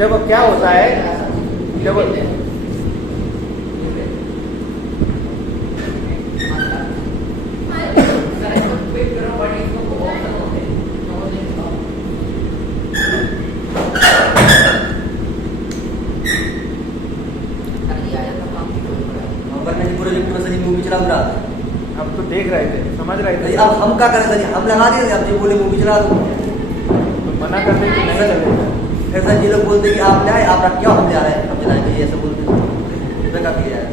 देखो क्या होता है, देखो मूवी चला रहा था, हम तो देख रहे थे, समझ रहे थे। अब हम क्या कर रहे थे, हम लगा दिए, अब जो बोले मूवी चला दो, तो मना कर दे कि नहीं चलेगा। फिर सर ये लोग बोलते कि आप जाए, आप रखिए, हम जा रहे हैं, हम चलाएंगे, ये सब बोलते हैं। क्या किया है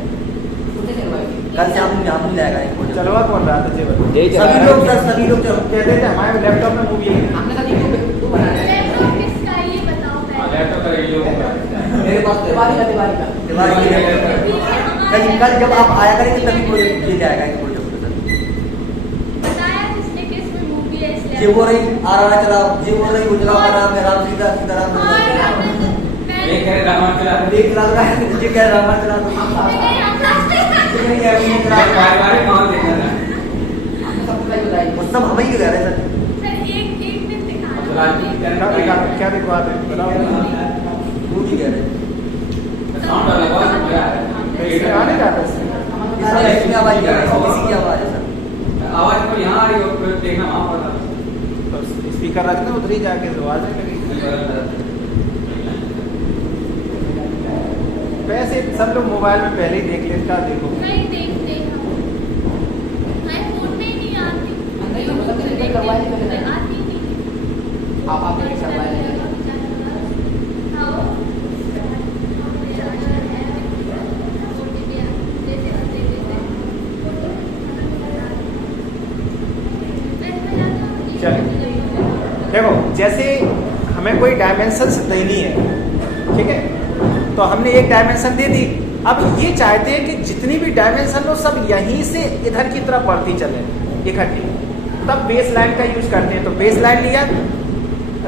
कल से हम नहीं लाएगा एक फोन। चलवा कौन रहा था जेवर? सभी लोग सर, सभी लोग कहते थे हमारे लैपटॉप में मूवी है। हमने कहा तू बना रहा है, लैपटॉप किसका है ये बताओ पहले। लैपटॉप का वीडियो मेरे पास दिवाली का कल जब आप आया करेंगे तभी प्रोजेक्ट ले जाएगा एक प्रोजेक्ट सर। बताया जिसने कि इसमें मूवी है इसलिए। जे वो रही आरा चला, जे वो रही वो चला नाम है राम सीता सीताराम। एक है रावण चला, एक चला रहा है, मुझे कह रावण चला दो। नहीं है ये चला बार-बार कौन देखा था? वो सब हम ही कह रहे हैं सर। सर एक दिन दिखा क्या दिखवा रहे हैं बताओ। मूवी कह रहे हैं साउंड वाला बहुत क्या है? इसमें आने जाता है इसमें। इसमें आवाज क्या है, किसी की आवाज है सर। आवाज को यहाँ आ रही हो, फिर देखना वहाँ पर था। तो स्पीकर रखना उधर ही जाके आवाज लगेगी। वैसे सब लोग मोबाइल में पहले ही देख लेता, देखो नहीं देखते हम। मैं फोन में ही नहीं आती। नहीं तो मतलब कि करवाए नहीं मैंने। आती नहीं। आप आपने भी करवाए नहीं। हाँ देखो जैसे हमें कोई डायमेंशंस देनी है, ठीक है, तो हमने एक डायमेंशन दे दी। अब ये चाहते हैं कि जितनी भी डायमेंशन हो सब यहीं से इधर की तरफ बढ़ती चले इकट्ठी, तब बेस लाइन का यूज करते हैं। तो बेस लाइन लिया,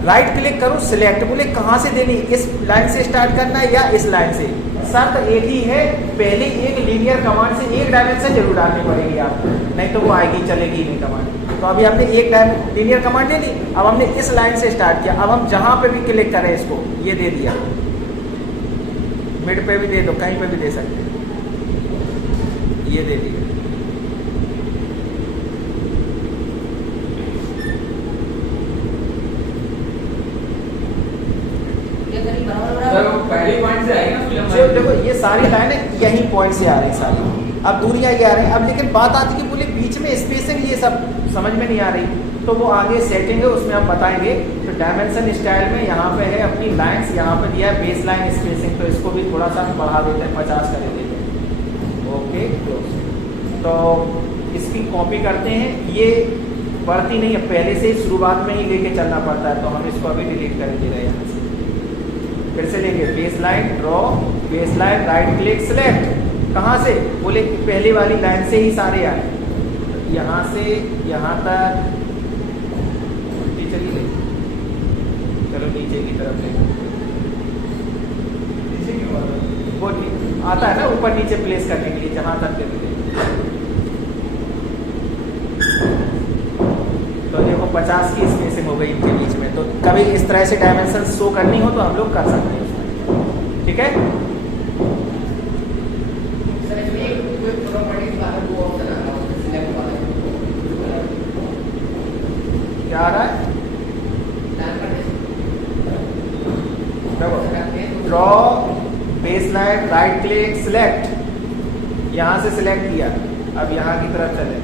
राइट क्लिक करो, सिलेक्ट, बोले कहाँ से देनी, इस लाइन से स्टार्ट करना है या इस लाइन से। शर्त एक ही है, पहले एक लीनियर कमांड से एक डायमेंशन जरूर डालनी पड़ेगी आपको, नहीं तो वो आएगी चलेगी नहीं कमांड। तो अभी हमने एक लीनियर कमांड दे दी, अब हमने इस लाइन से स्टार्ट किया। अब हम जहां पे भी क्लिक करें इसको, ये दे दिया, मिड पे भी दे दो, कहीं पे भी दे सकते हैं, ये दे दिया। पहली पॉइंट से आई ना फिल्म। जो देखो ये सारी लाइनें यही पॉइंट से आ रही सारी, अब दूरियां ये आ रही। अब लेकिन बात आती है कि बोले बीच में स्पेसिंग ये सब समझ में नहीं आ रही, तो वो आगे सेटिंग है उसमें हम बताएंगे। तो डायमेंशन स्टाइल में यहाँ पे है अपनी लाइंस, यहाँ पे दिया है बेस लाइन स्पेसिंग, तो इसको भी थोड़ा सा हम बढ़ा देते हैं, 50 कर देते हैं। ओके तो इसकी कॉपी करते हैं, ये बढ़ती नहीं है, पहले से शुरुआत में ही लेके चलना पड़ता है, तो हम इसको अभी डिलीट करेंगे यहाँ से। फिर से लेंगे base line, draw base line, right click, select, कहाँ से, बोले पहली वाली लाइन से ही सारे आए, यहाँ से यहाँ तक चली गई। चलो नीचे की तरफ ले, वो आता है ना ऊपर नीचे प्लेस करने के लिए, जहां तक के लिए। तो देखो 50 की स्पेसिंग हो गई इनके बीच में। तो कभी इस तरह से डायमेंशन शो करनी हो तो हम लोग कर सकते हैं उसमें, ठीक है। क्या आ रहा है, draw base line, right click, select, यहां से सिलेक्ट किया, अब यहां की तरफ चले।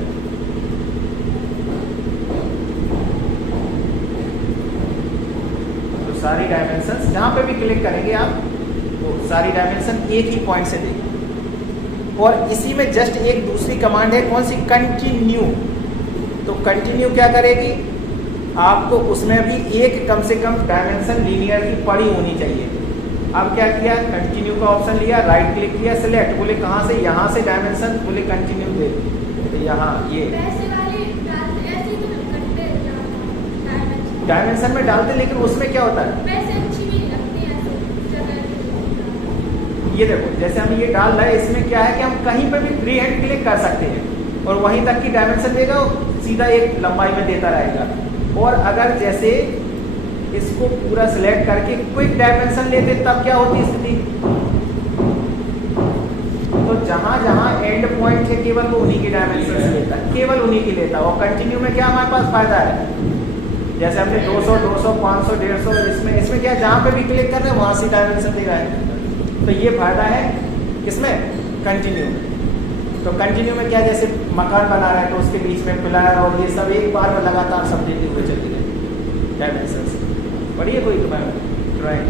तो सारी डायमेंशंस जहां पे भी क्लिक करेंगे आप, वो सारी डायमेंशन एक ही पॉइंट से देंगे। और इसी में जस्ट एक दूसरी कमांड है, कौन सी, कंटिन्यू। तो कंटिन्यू क्या करेगी, आपको उसमें भी एक कम से कम डायमेंशन लीनियर की पड़ी होनी चाहिए। अब क्या किया, कंटिन्यू का ऑप्शन लिया, राइट क्लिक किया, सिलेक्ट, बोले कहाँ से, यहाँ से डायमेंशन, बोले कंटिन्यू दे, तो यहाँ ये डायमेंशन में डालते, लेकिन उसमें क्या होता है, ये देखो जैसे हम ये डाल रहे हैं, इसमें क्या है कि हम कहीं पे भी फ्री हैंड क्लिक कर सकते हैं और वहीं तक की डायमेंशन देगा, सीधा एक लंबाई में देता रहेगा। और अगर जैसे इसको पूरा सिलेक्ट करके क्विक डायमेंशन लेते तब क्या होती स्थिति, तो जहां जहां एंड पॉइंट है केवल वो उन्हीं की डायमेंशन लेता है, केवल उन्हीं की लेता है। और कंटिन्यू में क्या हमारे पास फायदा है, जैसे हमने 200, 200, 500, 150, इसमें क्या जहां पे भी क्लिक कर रहे हैं वहां से डायमेंशन दे रहा है। तो ये फायदा है किसमें, कंटिन्यू में। तो कंटिन्यू में क्या, जैसे मकान बना रहे हैं तो उसके बीच में पिलर और ये सब एक बार में लगातार सब देते हुए चलते गए डायमेंशन से। बढ़िया कोई ड्राइंग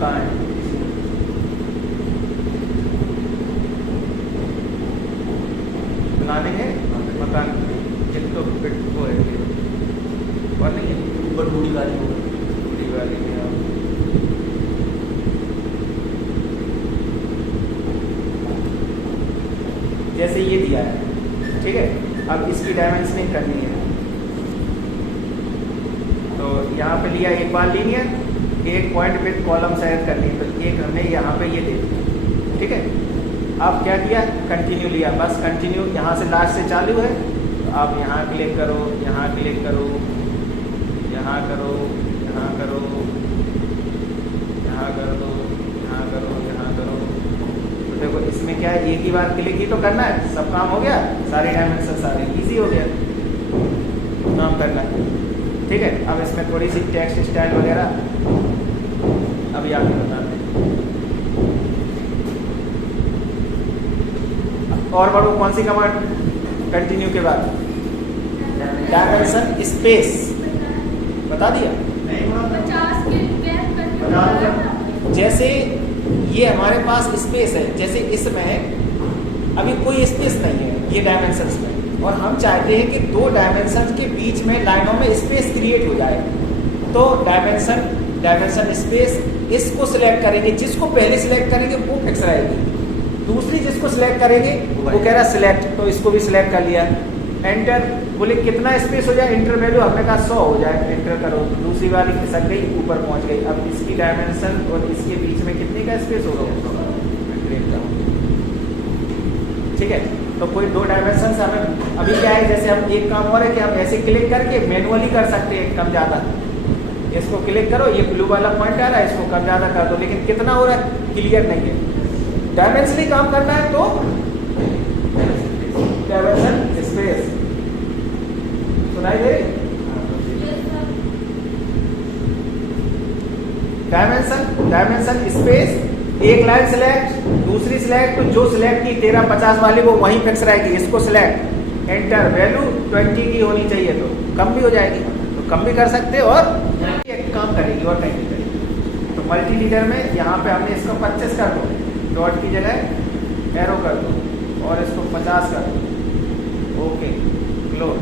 कहाँ है, बनाने हैं मकान एक तो फिट वो है और नहीं है ऊपर बूढ़ी वाली हो पूरी वाली में आप जैसे ये दिया है, ठीक है। अब इसकी डायमेंशनिंग करनी है तो यहाँ पे लिया एक बार लीनियर, एक पॉइंट विद कॉलम सेलेक्ट करनी है तो एक हमने यहाँ पे ये दे दिया, ठीक है। अब क्या किया, कंटिन्यू लिया, बस कंटिन्यू यहाँ से लास्ट से चालू है तो आप यहाँ क्लिक करो, यहाँ क्लिक करो, यहाँ करो, यहाँ करो, यहाँ कर दो, यहाँ करो, यहाँ करो। तो देखो इसमें क्या है, एक ही बार क्लिक ही तो करना है, सब काम हो गया, सारे डायमेंशन सारे इजी हो गया काम करना है, ठीक है। अब इसमें थोड़ी सी टेक्स्ट स्टाइल वगैरह अभी आपको बताते हैं। और बढ़ो, कौन सी कमांड कंटिन्यू के बाद, डायमेंशन स्पेस बता दिया। 50 के गैप करके जैसे ये हमारे पास स्पेस है, जैसे इसमें अभी कोई स्पेस नहीं है ये डायमेंशंस में, और हम चाहते हैं कि दो डायमेंशन के बीच में लाइनों में स्पेस क्रिएट हो जाए, तो डायमेंशन स्पेस इसको सिलेक्ट करेंगे, जिसको पहले सिलेक्ट करेंगे वो फिक्स रहेगी, दूसरी जिसको सिलेक्ट करेंगे वो कह रहा सिलेक्ट, तो इसको भी सिलेक्ट कर लिया। एंटर बोले कितना स्पेस हो जाए, इंटर वैल्यू हमने कहा 100 हो जाए, एंटर करो, दूसरी वाली खिसक गई ऊपर पहुंच गई। अब इसकी डायमेंशन और इसके बीच में कितने का स्पेस हो गया, ठीक है। तो कोई दो डायमेंशन हमें अभी क्या है, जैसे हम एक काम और है कि हम ऐसे क्लिक करके मैनुअली कर सकते हैं कम ज़्यादा, इसको क्लिक करो, ये ब्लू वाला पॉइंट आ रहा है, इसको कम ज़्यादा कर दो, लेकिन कितना हो रहा है क्लियर नहीं है। डायमेंशनली काम करना है तो डायमेंशन स्पेस सुनाई दे, डायमेंशन स्पेस, एक लाइन सिलेक्ट, दूसरी सिलेक्ट, तो जो सिलेक्ट की 13, 50 वाली वो वहीं फिक्स रहेगी, इसको सिलेक्ट, एंटर, वैल्यू 20 की होनी चाहिए, तो कम भी हो जाएगी, तो कम भी कर सकते हैं और एक काम करेगी और कहीं करेगी। तो मल्टी लीडर में यहाँ पे हमने इसको 25 कर दो, डॉट की जगह एरो कर दो और इसको 50 कर दो, ओके क्लोज।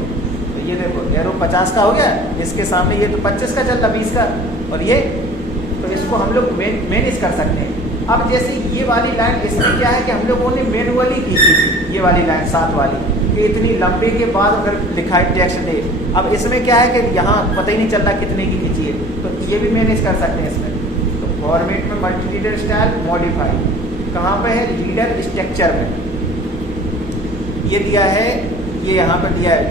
तो ये देखो एरो 50 का हो गया, इसके सामने ये तो 25 का चलता 20 का, और ये तो इसको हम लोग मैनेज कर सकते हैं। अब जैसे ये वाली लाइन, इसमें क्या है कि हम लोगों ने मैनुअली खींची थी ये वाली लाइन 7 वाली, कि इतनी लंबे के बाद अगर दिखाई टेक्स्ट दे, अब इसमें क्या है कि यहाँ पता ही नहीं चलता कितने की खींची है, तो ये भी मैनेज कर सकते हैं इसमें। तो फॉर्मेट में मल्टी लीडर स्टाइल मॉडिफाई कहाँ पे है, लीडर स्ट्रक्चर में ये दिया है, ये यहाँ पर दिया है,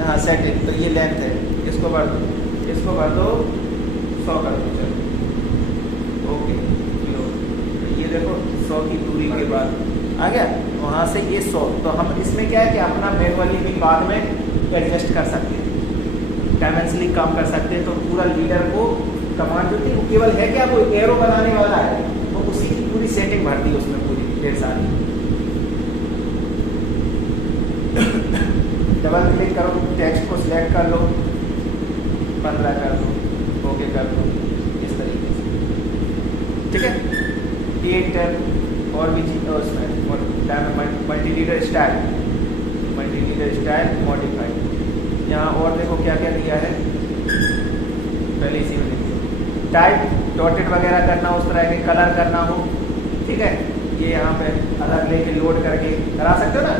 हाँ सेटिंग, तो ये लेंथ है, इसको भर दो, इसको भर दो 100 कर दो, चलो ओके लो। तो ये देखो 100 की दूरी के बाद आ गया, वहाँ से ये 100, तो हम इसमें क्या है कि अपना मैनुअली भी बाद में एडजस्ट कर सकते हैं, डायमेंशनली काम कर सकते हैं। तो पूरा लीडर को कमांड जो थी वो केवल है क्या, वो एरो बनाने वाला है, तो उसी की पूरी सेटिंग भर दी उसमें पूरी ढेर सारी। डबल क्लिक करो, टेक्स्ट को सिलेक्ट कर लो, 15 कर दो, ओके कर दो, इस तरीके से, ठीक है। एंटर और भी चीज उसमें मल्टी लीडर स्टाइल मॉडिफाई, यहाँ और देखो क्या क्या दिया है, पहले इसी में देखो, टाइप डॉटेड वगैरह करना, उस तरह के कलर करना हो, ठीक है। ये यहाँ पे अलग लेके लोड करके करा सकते हो ना,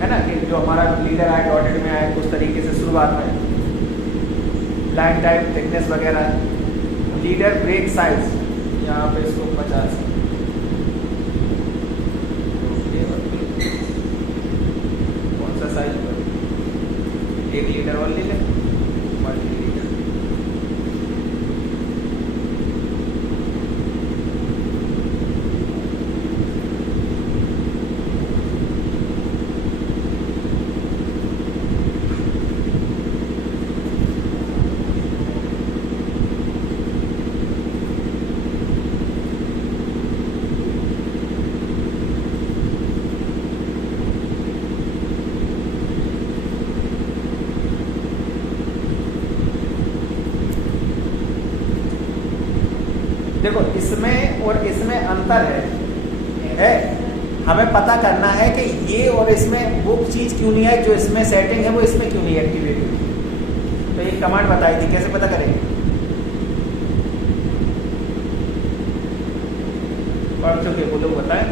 है ना, कि जो हमारा लीडर आए डॉटेड में आए उस तरीके से शुरुआत में। लाइन टाइप थिकनेस वगैरह, लीडर ब्रेक साइज, यहाँ पे इसको 50, कौन सा साइज, एक लीडर और ले लें, देखो इसमें और इसमें अंतर है। हमें पता करना है कि ये और इसमें वो चीज़ क्यों नहीं है, जो इसमें सेटिंग है वो इसमें क्यों नहीं एक्टिवेट हुई। तो ये कमांड बताई थी, कैसे पता करेंगे? पढ़ चुके वो लोग बताएं।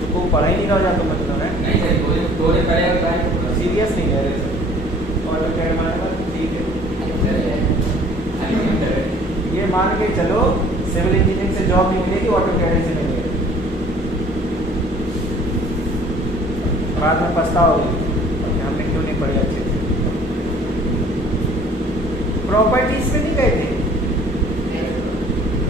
तो को पढ़ा ही नहीं रहा हो जाता मतलब है नहीं सर, दो दिन पहले बताया। सीरियस नहीं है और तो कह माने ठीक है। ये मान के चलो सिविल इंजीनियरिंग से जॉब नहीं मिलेगी, ऑटो कैड से मिलेगी, बाद में पछताओगे कि हमने क्यों नहीं पढ़ी अच्छे से। प्रॉपर्टीज में नहीं गए थे,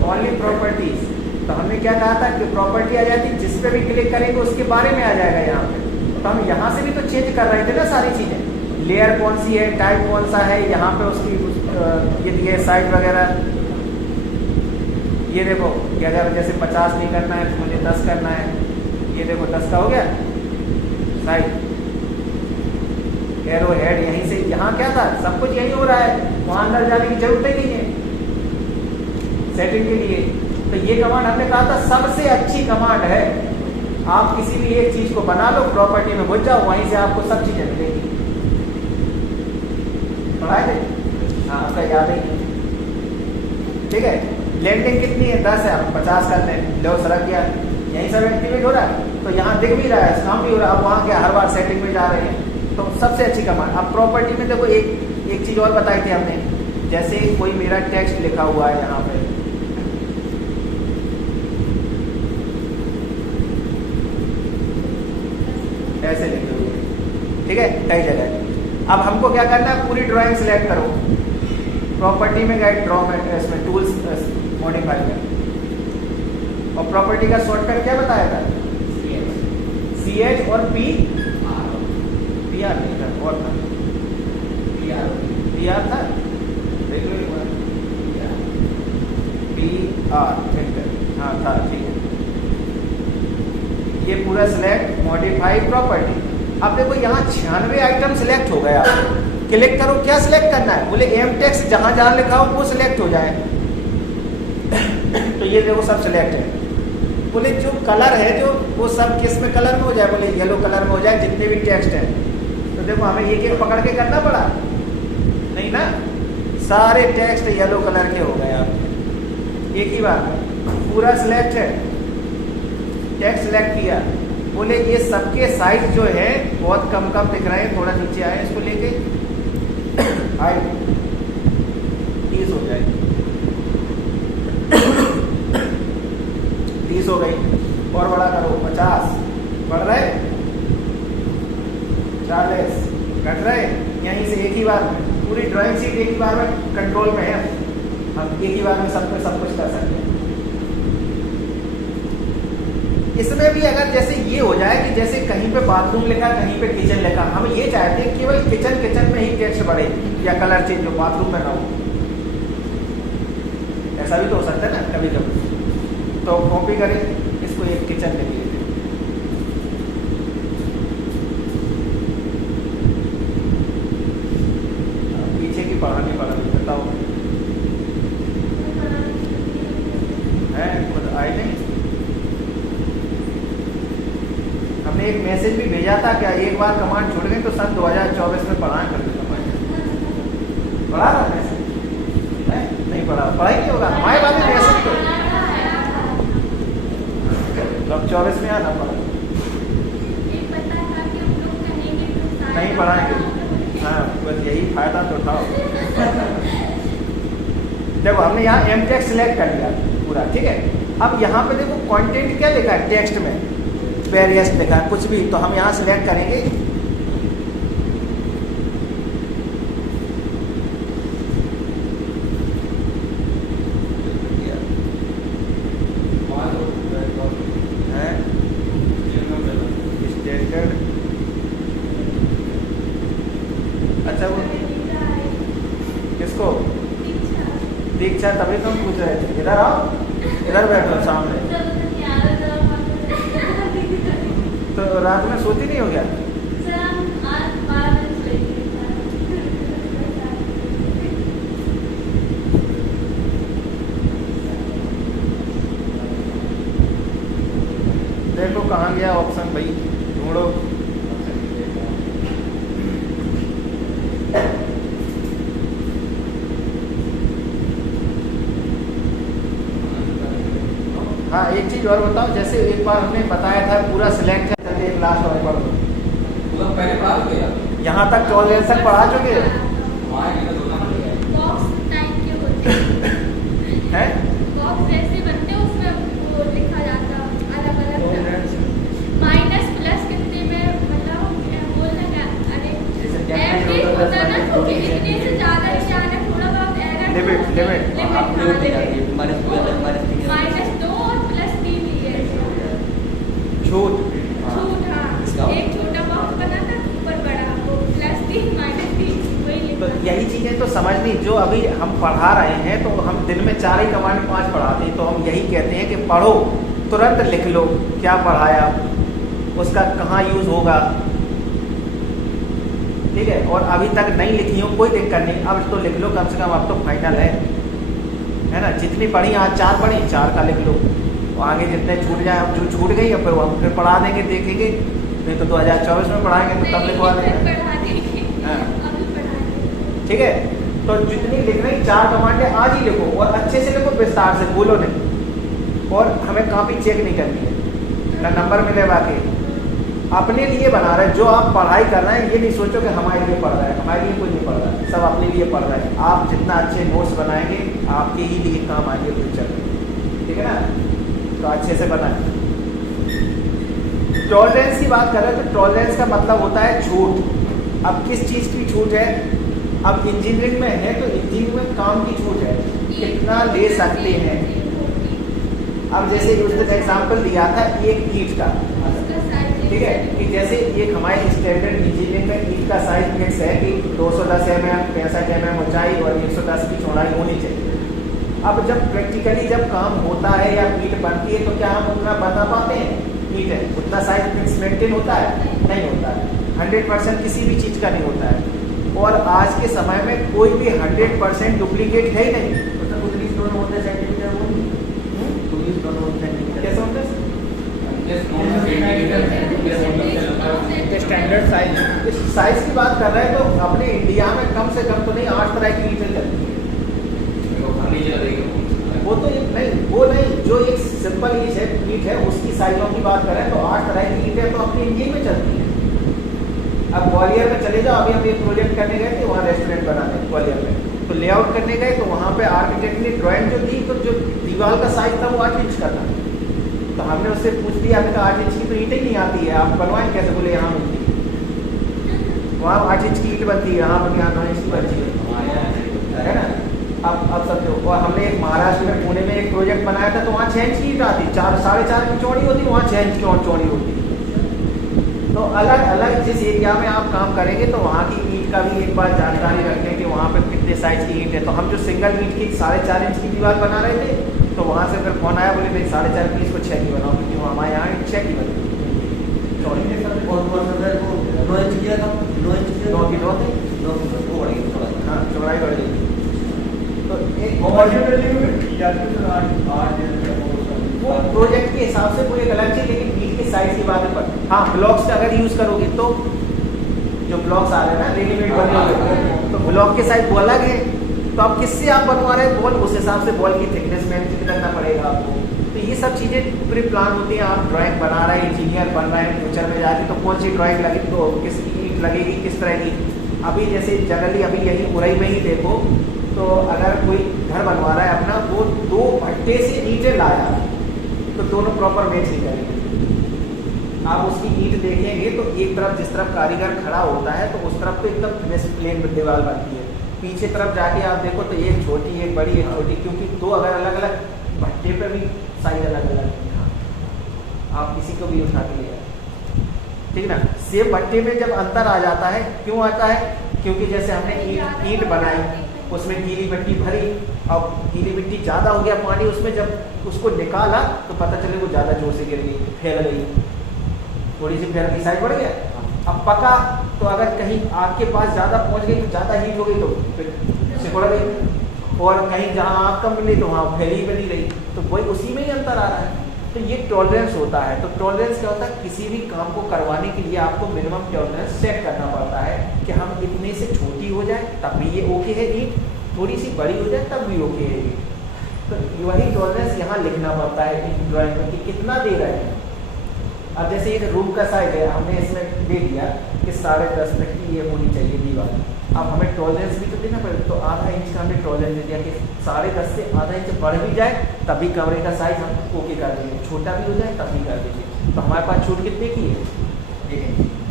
ओनली प्रॉपर्टीज। तो हमने क्या कहा था कि प्रॉपर्टी आ जाती, जिस पे भी क्लिक करेंगे उसके बारे में आ जाएगा यहाँ पे। तो हम यहाँ से भी तो चेंज कर रहे थे ना सारी चीजें, लेयर कौन सी है, टाइप कौन सा है, यहाँ पे उसकी ये साइट वगैरह। ये देखो कि अगर जैसे 50 नहीं करना है तो मुझे 10 करना है, ये देखो 10 का हो गया साइट। एरो हेड यहीं से, यहाँ क्या था, सब कुछ यही हो रहा है, वहां अंदर जाने की जरूरत ही नहीं है सेटिंग के लिए। तो ये कमांड हमने कहा था सबसे अच्छी कमांड है। आप किसी भी एक चीज को बना लो, प्रॉपर्टी में घुस जाओ, वहीं से आपको सब चीजें मिलेंगी। पढ़ाए थे? हाँ, आपका याद ही है। ठीक है, लैंडिंग कितनी है, 10 है, हम 50 कर लें, लो सड़क गया, यही सब एक्टिवेट हो रहा है। तो यहाँ दिख भी रहा है, काम भी हो रहा है। अब वहाँ क्या हर बार सेटिंग में जा रहे हैं, तो सबसे अच्छी कमांड। अब प्रॉपर्टी में देखो एक चीज और बताई थी हमने, जैसे कोई मेरा टेक्स्ट लिखा हुआ है यहाँ पे, ऐसे लिखे हुए, ठीक है, कई जगह। अब हमको क्या करना है, पूरी ड्राइंग सिलेक्ट करो, प्रॉपर्टी में गए, ड्रॉ में, इसमें टूल्स मॉडिफाई में, और प्रॉपर्टी का शॉर्टकट क्या बताया था, CH और PR नहीं था, और था PR था, देख लो PR एंटर, हाँ था, ठीक है। ये पूरा सिलेक्ट, मॉडिफाई प्रॉपर्टी। अब देखो यहाँ 96 आइटम सिलेक्ट हो गया, क्लिक करो, क्या सिलेक्ट करना है, बोले एम टेक्स्ट जहां जहां लिखा हो वो सिलेक्ट हो जाए। तो ये देखो सब सिलेक्ट है। बोले जो कलर है जो वो सब किस में कलर में हो जाए, बोले येलो कलर में हो जाए जितने भी टेक्स्ट है। तो देखो हमें एक एक पकड़ के करना पड़ा नहीं ना, सारे टेक्स्ट येलो कलर के हो गए। अब एक ही बार पूरा सिलेक्ट है, टेक्स्ट सिलेक्ट किया, बोले ये सबके साइज जो है बहुत कम कम दिख रहे हैं, थोड़ा नीचे आए, इसको लेके हाइट 30 हो जाए, 30 हो गई, और बड़ा करो 50, बढ़ रहे 40, घट रहे। यहीं से एक ही बार में पूरी ड्राइंग शीट एक ही बार में कंट्रोल में है, हम एक ही बार में सब कुछ कर सकते हैं। इसमें भी अगर जैसे ये हो जाए कि जैसे कहीं पे बाथरूम लिखा, कहीं पे किचन लिखा, हम ये चाहते हैं केवल किचन में ही टेक्स्ट बढ़े या कलर चेंज हो, बाथरूम में ना हो, ऐसा भी तो हो सकता है ना कभी कभी। तो कॉपी करें इसको, एक किचन लिख लेते हैं, पीछे की पढ़ानी बताओ है, आए नहीं। हमने एक मैसेज भी भेजा था क्या, एक बार कमांड छूट गई तो सन 2024 में पढ़ा कर देता, पढ़ा था मैसेज नहीं पढ़ा, पढ़ाई नहीं होगा हमारे बात में मैसेज तो अब 24 में आना पड़ा, नहीं पढ़ाएंगे। हाँ बस यही फायदा तो उठाओ। देखो हमने यहाँ एम टेक्स्ट सिलेक्ट कर लिया पूरा, ठीक है। अब यहाँ पे देखो कंटेंट क्या लिखा है, टेक्स्ट में वेरियस लिखा है, कुछ भी, तो हम यहाँ सिलेक्ट करेंगे, स्टैंडर्ड। अच्छा वो किसको, दीक्षा, तभी तुम पूछ रहे थे, इधर आओ, इधर बैठो सामने। तो रात में सोती नहीं हो गया, कहाँ गया ऑप्शन भाई, ढूंढो। हाँ एक चीज और बताओ, जैसे एक बार हमने बताया था पूरा सिलेक्ट है, चलिए एक लास्ट और पढ़ दो। मतलब पहले पढ़ा चुके आप? यहाँ तक टॉलरेंस तक पढ़ा चुके हो? वहाँ के तो बॉक्स टाइप के होते हैं? बॉक्स जैसे बनते हैं, उसमें वो लिखा जाता अलग अलग माइनस प्लस कितने में, मतलब बोलना क्या, अरे एवरेज होता है ना, तो इतने से ज़्यादा जाना थोड़ा बहुत एरर लिमिट माइनस 2 और प्लस 3 ही है। छूट। छूट, हाँ एक छोटा बॉक्स बना था, ऊपर बड़ा, वो प्लस 3 माइनस 3 वही तो लिखा। यही चीजें तो समझनी, जो अभी हम पढ़ा रहे हैं तो हम दिन में 4 ही कमांड 5 पढ़ाते हैं, तो हम यही कहते हैं कि पढ़ो, तुरंत लिख लो क्या पढ़ाया, उसका कहाँ यूज होगा, ठीक है। और अभी तक नहीं लिखी हो कोई दिक्कत नहीं, अब तो लिख लो कम से कम, अब तो फाइनल है ना। जितनी पढ़ी आज 4 पढ़ी, 4 का लिख लो, तो आगे जितने छूट जाए, अब जो छूट गई अब हम फिर पढ़ा देंगे, देखेंगे, नहीं तो 2024 में पढ़ाएंगे तो तब लिखवा देंगे। हाँ ठीक है, तो जितनी लिख रही 4 कमांडें आज ही लिखो, और अच्छे से लिखो, विस्तार से, भूलो नहीं। और हमें कॉपी चेक नहीं करनी है, ना नंबर मिले बाकी, अपने लिए बना रहे हैं। जो आप पढ़ाई कर रहे हैं ये नहीं सोचो कि हमारे लिए पढ़ रहा है, हमारे लिए कोई नहीं पढ़ रहा है, सब अपने लिए पढ़ रहे हैं। आप जितना अच्छे नोट्स बनाएंगे आपके ही लिए काम आएंगे फ्यूचर में, ठीक है ना। तो अच्छे से बनाएं। टॉलरेंस की बात करें तो टॉलरेंस का मतलब होता है छूट। अब किस चीज़ की छूट है, अब इंजीनियरिंग में है तो इंजीनियरिंग में काम की छूट है, कितना ले सकते हैं। अब जैसे उसने एग्जाम्पल दिया था एक ईंट का, ठीक है, कि जैसे एक हमारे स्टैंडर्ड इंजीनियरिंग में ईंट का साइज फिक्स है कि 210 mm 65 mm ऊंचाई और 110 की चौड़ाई होनी चाहिए। अब जब प्रैक्टिकली जब काम होता है या ईंट बनती है तो क्या हम उतना बता पाते हैं? ईंट है उतना साइज फिक्स मेंटेन होता है? नहीं होता है। 100% किसी भी चीज़ का नहीं होता है, और आज के समय में कोई भी 100% डुप्लीकेट है ही नहीं। कैसे होते हैं? स्टैंडर्ड साइज, इस साइज की बात कर रहे हैं तो अपने इंडिया में कम से कम तो नहीं 8 तरह की ईंटें चलती है। वो तो नहीं, वो नहीं, जो एक सिंपल ईंट है उसकी साइजों की बात करें तो 8 तरह की ईंटें तो अपने इंडिया में चलती है। अब ग्वालियर में चले जाओ, अभी हम एक प्रोजेक्ट करने गए थे वहाँ रेस्टोरेंट बनाने ग्वालियर में, तो लेआउट करने गए तो वहाँ पे आर्किटेक्ट ने ड्राइंग जो दी तो जो दीवार का साइज था वो 8 इंच का था। तो हमने उससे पूछ दिया, हमने कहा 8 इंच की तो ईंटें ही नहीं आती है, आप बनवाएं कैसे? बोले यहाँ मिलती है, वहाँ 8 इंच की ईंट बनती है, यहाँ पर यहाँ 9 इंच की बनती है ना। अब समझो, और हमने एक महाराष्ट्र में पुणे में एक प्रोजेक्ट बनाया था तो वहाँ 6 इंच की ईंट आती, 4-4.5 की चौड़ी होती, वहाँ 6 इंच की और चौड़ी होती। तो अलग अलग जिस एरिया में आप काम करेंगे तो वहाँ की ईंट का भी एक बार जानकारी रखें कि वहाँ पे कितने साइज की ईंट है। तो हम जो सिंगल ईंट की 4.5 इंच की दीवार बना रहे थे तो वहाँ से फिर फोन आया, बोले भाई 4.5 की इसको 6 की बनाओ, क्योंकि हमारे यहाँ 6 की बनी चौड़ी। 9 इंच किया था, 9 इंच किया, 9 की 9 थी, 9 वो बढ़ गई थोड़ा। हाँ चौड़ाई बढ़ गई। तो एक वो प्रोजेक्ट के हिसाब से कोई अलग चीज, लेकिन ईंट के साइज की बात है। हाँ ब्लॉक्स का अगर यूज करोगे तो जो ब्लॉक्स आ रहे हैं ना रेडीमेड बने हुए, तो ब्लॉक के साइज वो अलग है। तो आप किससे आप बनवा रहे हैं बॉल, उस हिसाब से बॉल की थिकनेस मैनेज करना पड़ेगा आपको। तो ये सब चीज़ें प्री प्लान होती हैं। आप ड्राइंग बना रहे हैं, इंजीनियर बन रहे हैं, फ्यूचर में जाके तो कौन सी ड्राइंग लगे, तो किसकी ईंट लगेगी, किस तरह की। अभी जैसे जनरली अभी यही उरई में ही देखो, तो अगर कोई घर बनवा रहा है अपना, वो 2 भट्टे से ईंटें लाया तो दोनों प्रॉपर मैच नहीं करेंगे। आप उसकी ईंट देखेंगे तो एक तरफ जिस तरफ कारीगर खड़ा होता है तो उस तरफ तो एकदम प्लेन दीवार बनती है, पीछे तरफ जाके आप देखो तो एक छोटी एक बड़ी एक छोटी, क्योंकि 2 अगर अलग अलग भट्टे पे भी साइज अलग अलग है, आप किसी को भी उठा के ले आए, ठीक ना। सेम भट्टे में जब अंतर आ जाता है, क्यों आता है? क्योंकि जैसे हमने ईंट बनाई, उसमें गीली मिट्टी भरी, अब गीली मिट्टी ज़्यादा हो गया पानी उसमें, जब उसको निकाला तो पता चले वो ज़्यादा जोर से गिर गई, फैल गई, थोड़ी सी फैल गई, साइज बढ़ गया। अब पका तो अगर कहीं आग के पास ज़्यादा पहुंच गई तो ज़्यादा हीट हो गई तो फिर सिकुड़ गई, और कहीं जहाँ आग कम मिली तो वहाँ फैली बनी रही। तो वही उसी में ही अंतर आ रहा है। तो ये टॉलरेंस होता है। तो टॉलरेंस क्या होता है, किसी भी काम को करवाने के लिए आपको मिनिमम टॉलरेंस सेट करना पड़ता है कि हम इतने से छोटी हो जाए तब भी ये ओके है ईंट, थोड़ी सी बड़ी हो जाए तब भी ओके है ईंट। तो वही टॉलरेंस यहाँ लिखना पड़ता है इन ड्राइंग में कि कितना दे रहे हैं। अब जैसे ये रूम का साइज है, हमने इसमें दे दिया कि 10.5 तक की ये होनी चाहिए दीवार। अब हमें टॉलरेंस भी तो देना पड़ेगा, तो आधा इंच का हमने टॉलरेंस दे दिया कि 10.5 से आधा इंच बढ़ भी जाए तभी कमरे का साइज हम ओके कर देंगे, छोटा भी हो जाए तब भी कर देंगे। तो हमारे पास छूट कितने की है,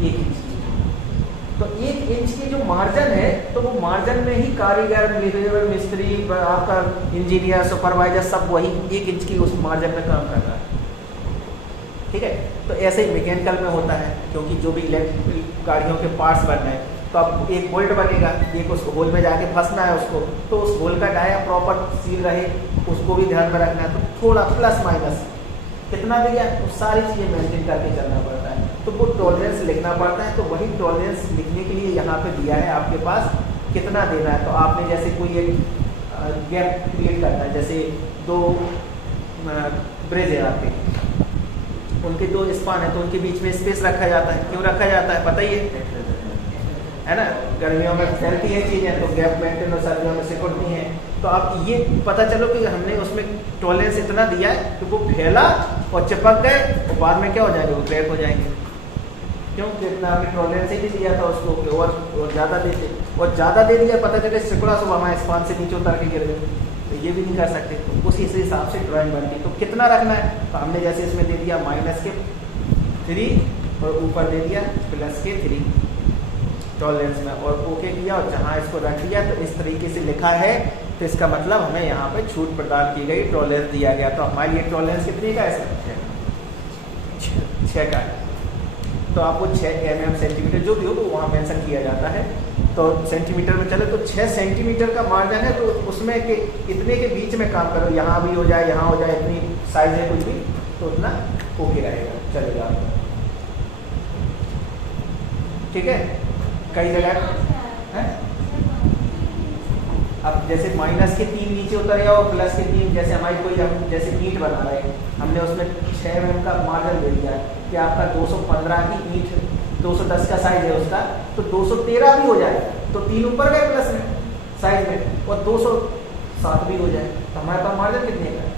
1 इंच की। तो 1 इंच की जो मार्जिन है, तो वो मार्जिन में ही कारीगर, लेबर, मिस्त्री, आपका इंजीनियर, सुपरवाइजर सब वही 1 इंच की उस मार्जिन में काम कर रहा है। ठीक है, तो ऐसे ही मैकेनिकल में होता है, क्योंकि जो भी इलेक्ट्रिक गाड़ियों के पार्ट्स बनना है तो अब एक बोल्ट बनेगा, एक उस होल में जाके फंसना है उसको, तो उस होल का डाया प्रॉपर सील रहे उसको भी ध्यान में रखना है। तो थोड़ा प्लस माइनस कितना दिया, तो सारी चीज़ें मेंटेन करके चलना पड़ता है। तो वो टॉलरेंस लिखना पड़ता है। तो वही टॉलरेंस लिखने के लिए यहाँ पे दिया है आपके पास कितना देना है। तो आपने जैसे कोई एक गैप क्रिएट करना है, जैसे 2 ब्रिज है आपके, उनके 2 स्पान है तो उनके बीच में स्पेस रखा जाता है। क्यों रखा जाता है पता ही है ना, गर्मियों में फैलती है चीज़ें तो गैप मेंटेन और सर्दियों में सिकुड़ती हैं। तो आप ये पता चलो कि हमने उसमें टॉलरेंस इतना दिया है कि वो फैला और चिपक गए और बाद में क्या हो जाएगा, वो क्रैक हो जाएंगे। क्यों, इतना आपने टॉलरेंस ही नहीं दिया था उसको, और ज़्यादा देते और ज़्यादा दे दिया, पता चले सिकुड़ा सुबह हमारे स्पान से नीचे उतर के गिर गए, तो ये भी नहीं कर सकते। तो उसी हिसाब से ड्राइंग बनती है। तो कितना रखना है, तो हमने जैसे इसमें दे दिया -3 और ऊपर दे दिया +3 टॉलरेंस में, और ओके किया और जहाँ इसको रख दिया तो इस तरीके से लिखा है। तो इसका मतलब हमें यहाँ पे छूट प्रदान की गई, टॉलरेंस दिया गया। तो हमारे लिए टॉलरेंस कितने का है सर, 6 का है। तो आपको 6 mm सेंटीमीटर जो भी हो तो वहाँ मेंशन किया जाता है। तो सेंटीमीटर में चले तो 6 सेंटीमीटर का मार्जिन है, तो उसमें के इतने के बीच में काम करो, यहाँ भी हो जाए यहाँ हो जाए, इतनी साइज है कुछ भी तो उतना ओके रहेगा, चलेगा आपको। ठीक है, कई जगह है। अब जैसे -3 नीचे उतर गया और +3, जैसे हमारी कोई हम जैसे ईंट बना रहे हैं, हमने उसमें 6 mm का मार्जिन दे दिया कि आपका 215 की ईंट, 210 का साइज है उसका, तो 213 भी हो जाए तो 3 ऊपर गए प्लस में साइज में, और 207 भी हो जाए तो हमारे पास मार्जिन कितने का है,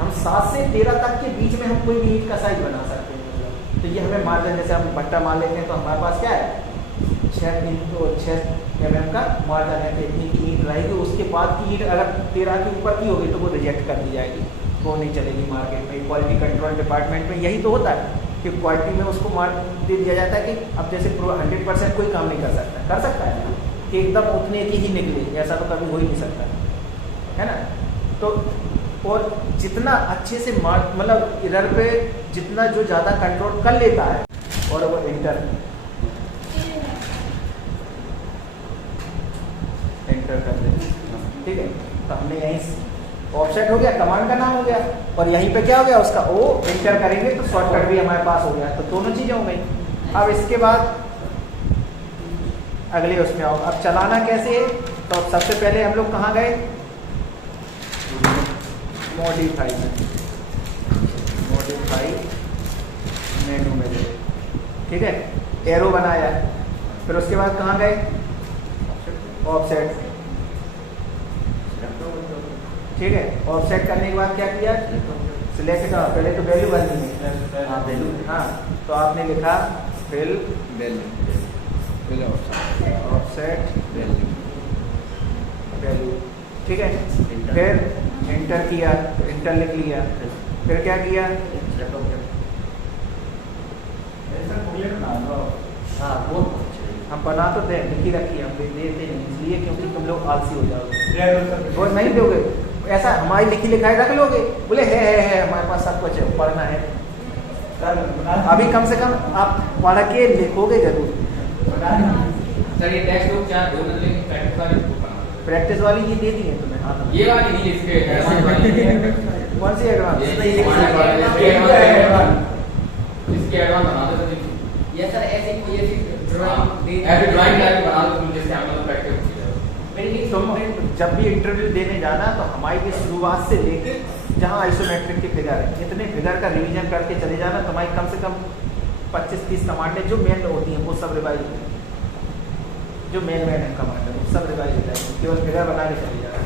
हम 7 से 13 तक के बीच में हम कोई भी ईंट का साइज बना सकते हैं। तो ये हमें मार्जिन, जैसे हम भट्टा मान लेते हैं तो हमारे पास क्या है 6 mm का मार्जिन है कि इतनी की ईंट रहेगी। उसके बाद की ईंट अगर 13 के ऊपर की होगी तो वो रिजेक्ट कर दी जाएगी, वो नहीं चलेगी मार्केट में। क्वालिटी कंट्रोल डिपार्टमेंट में यही तो होता है कि क्वालिटी में उसको मार्क दे दिया जाता है कि अब जैसे 100% कोई काम नहीं कर सकता है कि एकदम उतने की ही निकले, ऐसा तो कभी हो ही नहीं सकता है ना। तो और जितना अच्छे से मार्क मतलब इधर पे जितना जो ज़्यादा कंट्रोल कर लेता है और वो इंटर कर देते, ठीक है। तो हमने यहीं ऑफसेट हो गया, कमांड का नाम हो गया, और यहीं पे क्या हो गया उसका ओ इंटर करेंगे तो शॉर्टकट भी हमारे पास हो गया। तो दोनों चीज़ें हो गई। अब इसके बाद अगले उसमें आओ, अब चलाना कैसे है। तो सबसे पहले हम लोग कहाँ गए, मॉडिफाई मेनू में गए, ठीक है, एरो बनाया। फिर उसके बाद कहाँ गए, ऑफसेट, ठीक है। ऑफसेट करने के बाद क्या किया, सिलेक्ट का पहले तो वैल्यू भरनी है, हाँ, तो आपने लिखा फिल ऑफसेट वैल्यू, ठीक है। फिर इंटर किया, इंटर लिख लिया। फिर क्या किया, हाँ वो हम बना तो दे लिखी रखी, हम देते नहीं इसलिए क्योंकि तुम लोग आलसी हो जाओगे, वो नहीं दोगे। ऐसा हमारी लिखी लिखाई रख लोगे, बोले है हमारे पास सब कुछ है, पढ़ना है। अभी कम से कम आप पढ़ के लिखोगे जरूर। सर ये टेक्स्ट बुक क्या दो लेकिन प्रैक्टिस वाली बुक बना, प्रैक्टिस वाली ये दे दी है तुम्हें, हाँ ये वाली नहीं, इसके एडवांस वाली कौन सी एडवांस, इसके एडवांस बना दो। ये सर ऐसी कोई ऐसी ऐसे ड्राइंग लाइक बना दो तुम, जिससे हम लोग प्रैक्टिस तुम जब भी इंटरव्यू देने जाना तो हमारी ये शुरुआत से लेके जहाँ आइसोमेट्रिक के फिगर है, इतने फिगर का रिवीजन करके चले जाना, तुम्हारी कम से कम 25-30 कमांडें जो मेन होती हैं वो सब रिवाइज हो जाएंगी। जो मेन है कमांडर वो सब रिवाइज हो जाएंगे, केवल फिगर बना के चले जाना।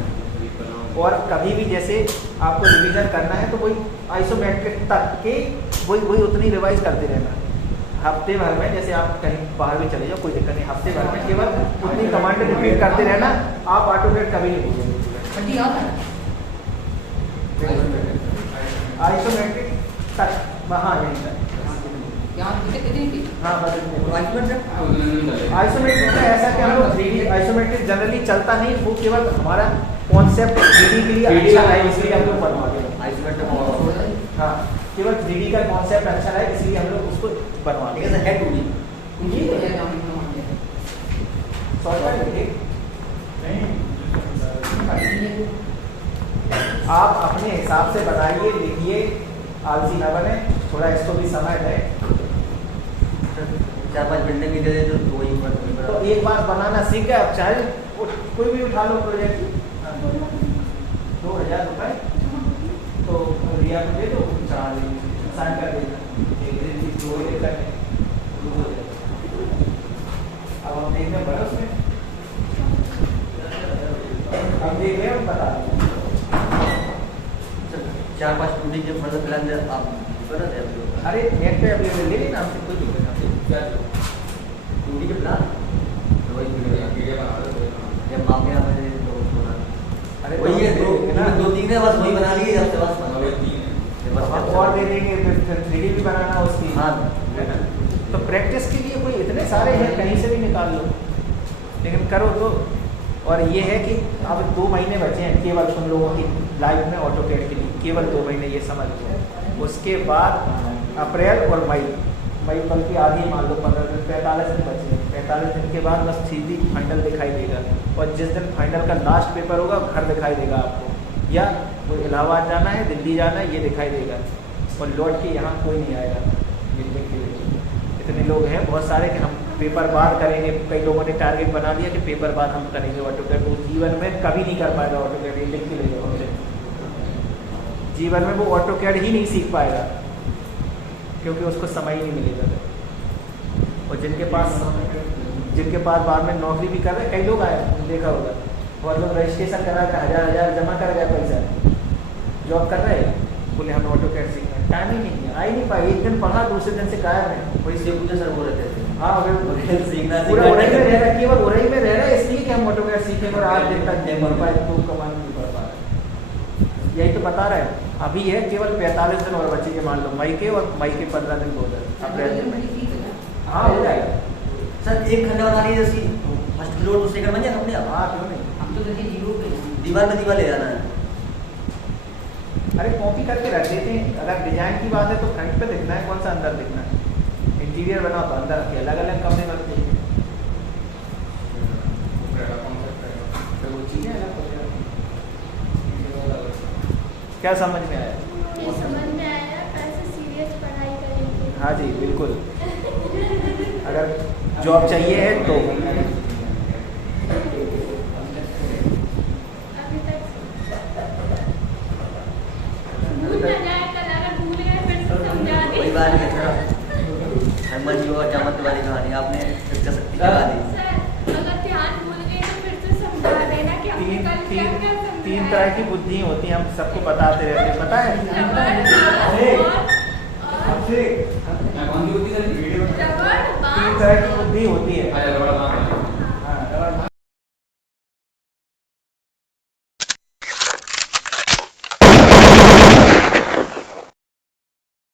और कभी भी जैसे आपको रिवीजन करना है तो वही आइसोमेट्रिक तक के वही उतनी रिवाइज करते रहना। हफ्ते भर में जैसे आप कहीं बाहर भी चले जाओ कोई दिक्कत नहीं, हफ्ते भर में केवल उतनी कमांडें रिपीट करते रहना, आप ऑटोमेट कभी नहीं भूलेंगे। आइसोमेट्रिक तक वहाँ यहीं तक हाँ आइसोमेट्रिक का ऐसा कि हम लोग 3D आइसोमेट्रिक जनरली चलता नहीं, वो केवल हमारा कॉन्सेप्ट 3D के लिए अच्छा है इसलिए हम लोग बनवाते हैं। आइसोमेट्रिक हाँ केवल 3D का कॉन्सेप्ट अच्छा है इसलिए हम लोग उसको बनवाते हैं। 2D आप अपने हिसाब से बनाइए, लिखिए, आलसी न बने, थोड़ा इसको भी समय दें। 4-5 बिल्डिंग भी दे दे तो एक बार बनाना सीख गए, अब चाहे कोई भी उठा लो प्रोजेक्ट 2000 रुपये तो रिया को दे दो, साइन कर देना। अब हम देख रहे हैं बड़ा उसमें हम देख रहे हैं बता दें 4-5 2D के फर्दर प्लान आप बता दें। अरे नेट पे अवेलेबल ले लेना, आपसे कोई दिक्कत नहीं। 2D के प्लान वीडियो बना दो जब माप गया मैंने अरे वही है, दो तीन है बस, वही बना लिए हफ्ते बस और दे देंगे, फिर 3D भी बनाना उसकी। हाँ तो प्रैक्टिस के लिए कोई इतने सारे हैं, कहीं से भी निकाल लो, लेकिन करो तो। और ये है कि अब 2 महीने बचे हैं केवल तुम लोगों की लाइफ में ऑटोकैड के लिए, केवल 2 महीने, ये समझ लो। उसके बाद अप्रैल और मई बल्कि आगे मान लो 15 दिन, 45 दिन बचे हैं। 45 दिन के बाद बस सीधी फाइनल दिखाई देगा, और जिस दिन फाइनल का लास्ट पेपर होगा घर दिखाई देगा आपको, या वो इलाहाबाद जाना है, दिल्ली जाना है, ये दिखाई देगा। और लौट के यहाँ कोई नहीं आएगा मिलने के लिए। इतने लोग हैं बहुत सारे कि हम पेपर बाद करेंगे, कई लोगों ने टारगेट बना दिया कि पेपर बाद हम करेंगे ऑटोकैड, वो जीवन में कभी नहीं कर पाएगा ऑटोकैड, ये लिख के ले जाओ। जीवन में वो ऑटोकैड ही नहीं सीख पाएगा क्योंकि उसको समय ही नहीं मिलेगा। और जिनके पास बाद में नौकरी भी कर रहे, कई लोग आए देखा होगा, बहुत लोग रजिस्ट्रेशन करा कर 1000 जमा कर गया पैसा, जॉब कर रहे हैं, बोले हमें ऑटोकैड सीखना है, टाइम ही नहीं है, आ ही नहीं पाए। एक दिन पढ़ा, दूसरे दिन से गायब है। वही से पूछे सर बोल रहे थे हाँ सीखना पूरा उड़ाई में रह रहा है, केवल उड़ाई में रह रहा है इसलिए कि हम ऑटोकैड सीखें, और आज दिन तक नहीं बढ़ पाए, तो कमान नहीं बढ़ पा रहे। यही तो बता रहे हैं। अभी है केवल 45 दिन और बचे, मान लो मई के, और मई के 15 दिन हो जाए अप्रैल में। हाँ हो जाएगा सर, एक खंडा बना लीजिए जैसी फर्स्ट फ्लोर दूसरे घर बन जाए अपने आप। हाँ क्यों नहीं, हम तो देखिए जीरो पे दीवार में दीवार ले जाना है। अरे कॉपी करके रख देते हैं। अगर डिजाइन की बात है तो फ्रंट पे दिखना है, कौन सा अंदर दिखना है। इंटीरियर बनाओ तो अंदर के अलग अलग कमरे बनते हैं, तो वो चीज़ें अलग हो जाएगी। क्या समझ में आया? ये समझ में आया, पैसे सीरियस पढ़ाई करेंगे। हाँ जी बिल्कुल, अगर जॉब चाहिए है तो अभी तक भूल ना जाए, कल अगर भूल गए फिर से समझा दे। कोई बात नहीं सर, हनुमान जी और जामत वाली कहानी आपने इसका शक्ति लगा दी। सर अगर ध्यान भूल गए तो फिर से समझा देना कि हमने कल क्या क्या समझाया। 3 तरह की बुद्धि होती है, हम सबको बताते रहते हैं, पता है। रबड़, 3 तरह की बुद्धि होती है।